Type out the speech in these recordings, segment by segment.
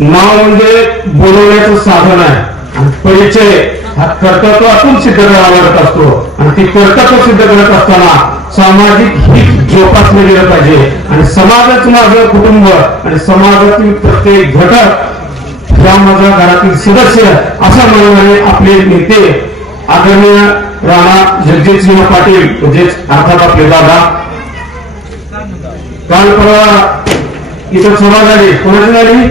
नाव म्हणजे बोलवण्याचं साधन आहे परिचय हा आपण सिद्ध करावा लागत असतो आणि ती कर्तृत्व सिद्ध करत असताना सामाजिक हित जोपासले गेलं पाहिजे आणि समाजाच माझं कुटुंब आणि समाजातील प्रत्येक घटक या माझ्या घरातील सदस्य अशा मनाने आपले नेते आदरणीय राणा जगजितसिंह पाटील म्हणजेच अर्थात आपले दादा काल परवा इथं सभा झाली कोणाची झाली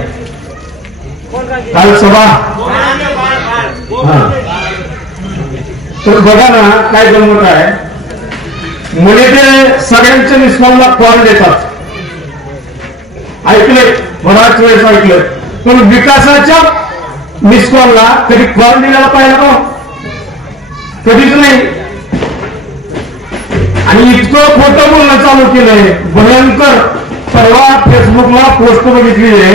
बाबा तर बघा ना काय गमत आहे मुले म्हणजे ते सगळ्यांच्या निस्मानला कॉल देतात ऐकले बराच वेळेस ऐकलं पण विकासाच्या मिस कधी कॉल दिलेला पाहिला का कधीच नाही आणि इतकं खोटं बोलणं चालू केलंय भयंकर सर्वात फेसबुकला पोस्ट बघितली आहे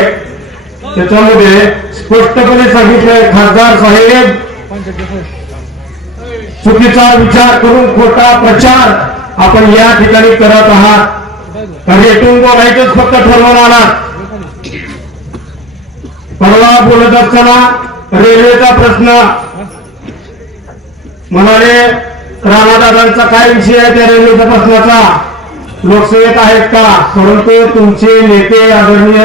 त्याच्यामध्ये स्पष्टपणे सांगितलंय खासदार साहेब चुकीचा विचार करून खोटा प्रचार आपण या ठिकाणी करत आहात रेटून बोलायचंच फक्त ठरवून आला परवा बोलत असताना रेल्वेचा प्रश्न म्हणाले रामादादांचा काय विषय आहे त्या रेल्वेच्या प्रश्नाचा लोकसेवेत आहेत का परंतु तुमचे नेते आदरणीय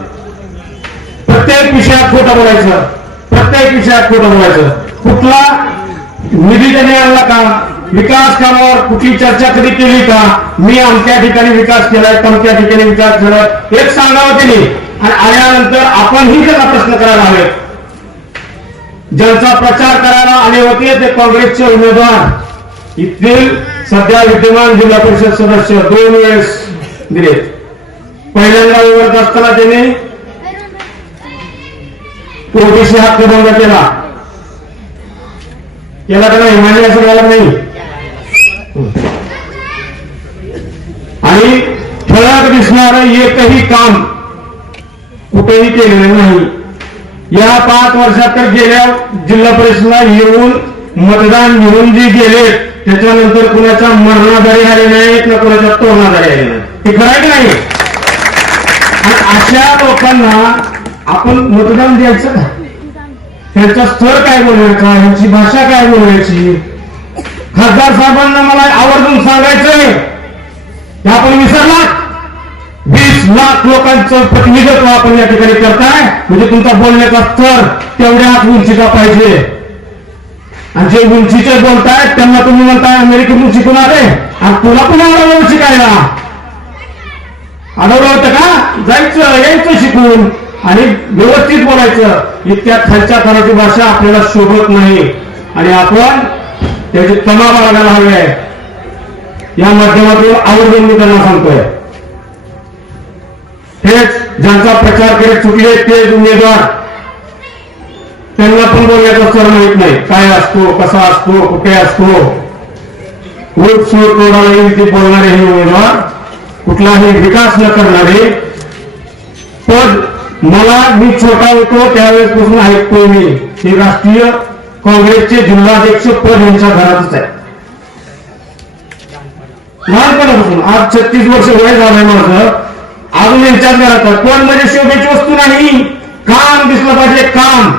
प्रत्येक विषयात खोटं बोलायचं प्रत्येक विषयात खोटं बोलायचं कुठला निधी त्यांनी आणला का विकास कामावर कुठली चर्चा कधी केली का मी आमच्या ठिकाणी विकास केलाय तुमच्या ठिकाणी विकास केलाय एक सांगावं तिने आणि आल्यानंतर आपणही त्याला प्रश्न करायला हवेत ज्यांचा प्रचार करायला आले होते ते काँग्रेसचे उमेदवार इथील सध्या विद्यमान जिल्हा परिषद सदस्य दोन वेळेस दिले पहिल्यांदा उमेदवार असताना त्यांनी ओबीसी हक्क प्रबंध केला याला त्यांना हिमालय असं झालं नाही आणि ठळक दिसणार एकही काम कुठेही केलेलं नाही या पाच वर्षात तर गेल्या जिल्हा परिषदला येऊन मतदान घेऊन जे गेले त्याच्यानंतर कुणाच्या मरणाधारी आले नाहीत ना कुणाच्या तोरणाधारी आले नाही ते खरं नाही आणि अशा लोकांना आपण मतदान द्यायचं का त्यांचा स्थळ काय बोलायचा यांची भाषा काय बोलायची खासदार साहेबांना मला आवर्जून सांगायचंय ते आपण विसरला वीस लाख लोकांचं प्रतिनिधित्व आपण या ठिकाणी करताय म्हणजे तुमचा बोलण्याचा स्तर तेवढ्याच उंचीचा पाहिजे आणि जे उंचीचे बोलतायत त्यांना तुम्ही म्हणताय अमेरिकेतून शिकून रे आणि तुला पण अडवलं शिकायला आढळलं होतं का जायचं यायचं शिकून आणि व्यवस्थित बोलायचं इतक्या खालच्या थराची भाषा आपल्याला शोभत नाही आणि आपण त्याची तमा बाळगायला हवी आहे या माध्यमातून आवर्जून मी त्यांना सांगतोय हेच ज्यांचा प्रचार करत चुकले ते उमेदवार त्यांना पण बोलण्याचा सर माहित नाही काय असतो कसा असतो कुठे असतो उठ सूर ते बोलणारे हे उमेदवार कुठलाही विकास न करणारे पद मला मी छोटा होतो त्यावेळेसपासून ऐकतोय मी हे राष्ट्रीय काँग्रेसचे जिल्हाध्यक्ष पद यांच्या घरातच आहे लहानपणापासून आज छत्तीस वर्ष वय झालंय माझं अजून यांच्या घरात कोण म्हणजे शोभेची वस्तू नाही काम दिसलं पाहिजे काम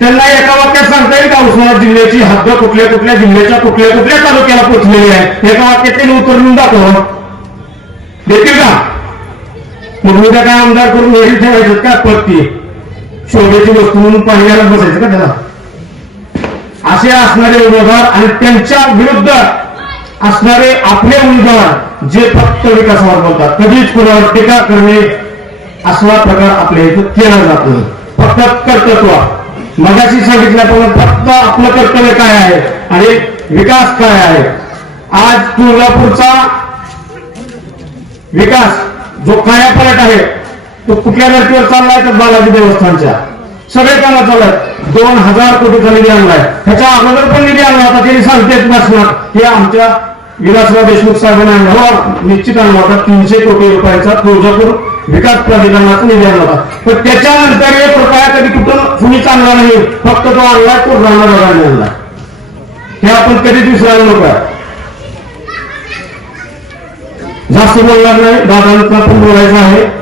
त्यांना एका वाक्यात सांगता येईल का उस्मानाबाद जिल्ह्याची हद्द कुठल्या कुठल्या जिल्ह्याच्या कुठल्या कुठल्या तालुक्याला पोहोचलेली आहे एका वाक्यात त्यांनी उतरून दाखव देतील का मग काय आमदार करून घरी ठेवायचं का पत्ती शोभेची वस्तू म्हणून पाहिल्याला बसायचं का त्याला असे असणारे उमेदवार आणि त्यांच्या विरुद्ध असणारे आपले उमेदवार जे फक्त विकासावर बोलतात कधीच कुणावर टीका करणे असला प्रकार आपल्या इथं केला जात फक्त कर्तृत्व मगाशी सांगितल्याप्रमाणे फक्त आपलं कर्तव्य काय आहे आणि विकास काय आहे आज तुळजापूरचा विकास जो काया पलट आहे तो कुठल्या धर्तीवर चाललाय तर बालाजी देवस्थानच्या सगळे चालू चालत दोन हजार कोटीचा निधी आणलाय त्याच्या अगोदर पण निधी आणला होता त्यांनी सांगतेत नसणार हे आमच्या विलासराव देशमुख साहेबांना आणला निश्चित आणला होता तीनशे कोटी रुपयाचा तुळजापूर विकास प्राधिकरणाचा निधी आणला होता पण त्याच्यानंतर एक रुपया कधी कुठं कुणी चांगला नाही फक्त तो आणला तो राहणार आणला हे आपण कधीच विसरायला नको जास्त बोलणार नाही दादांना पण बोलायचं आहे